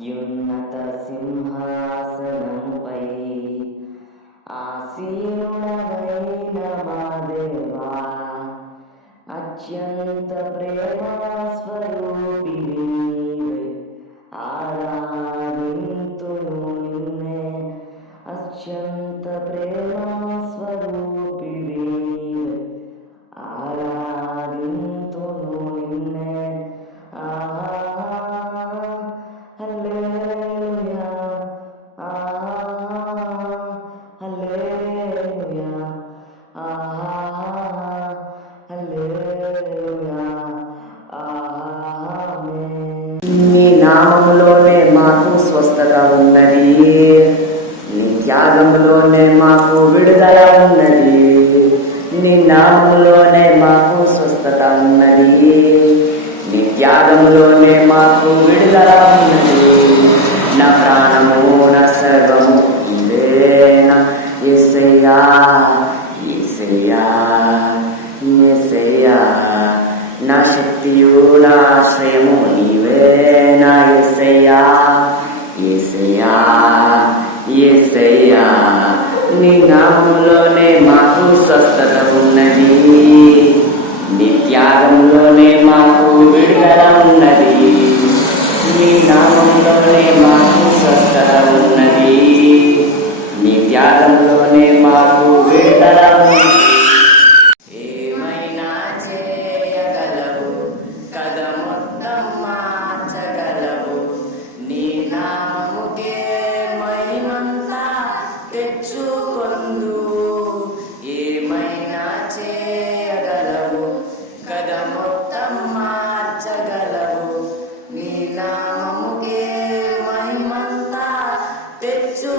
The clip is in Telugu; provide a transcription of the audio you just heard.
అత్యున్నత సింహాసనముపై ఆసీనుడవైన మా దేవా, అత్యంత ప్రేమ స్వరూపివి నీవే, ఆరాధింతును నిన్నే. అత్యంత ప్రేమ స్వరూపివి నీవే, ఆరాధింతును నిన్నే. హల్లెలూయా, హల్లెలూయా, హల్లెలూయా, ఆమేన్. నీ నామములోనే మాకు స్వస్థత ఉన్నది, నీ త్యాగములోనే మాకు విడుదల ఉన్నది. నీ నామములోనే మాకు స్వస్థత ఉన్నది, నీ త్యాగములోనే మాకు విడుదల ఉన్నది. నా ప్రాణము నా సర్వము నీవేనా యేసయ్యా, యేసయ్యా, యేసయ్యా. నా శక్తియు నా ఆశ్రయము నీవేనా యేసయ్యా, యేసయ్యా, యేసయ్యా. నీ నామములోనే మాకు స్వస్థత ఉన్నది, నీ త్యాగంలోనే మాకు విడుదల ఉన్నది. నీ నామంలోనే మాకు స్వస్థత ఉన్నది, నీ త్యాగంలోనే మాకు విడుదల ఉన్నది. ఏమైనా చేయగలవు కదా, మొత్తం మార్చగలవు. నీ నామముకే మహిమంతా తెచ్చుకొందు. ఏమైనా చేయగలవు కదా, మొత్తం మార్చగలవు. నీ నామముకే మహిమంతా తెచ్చు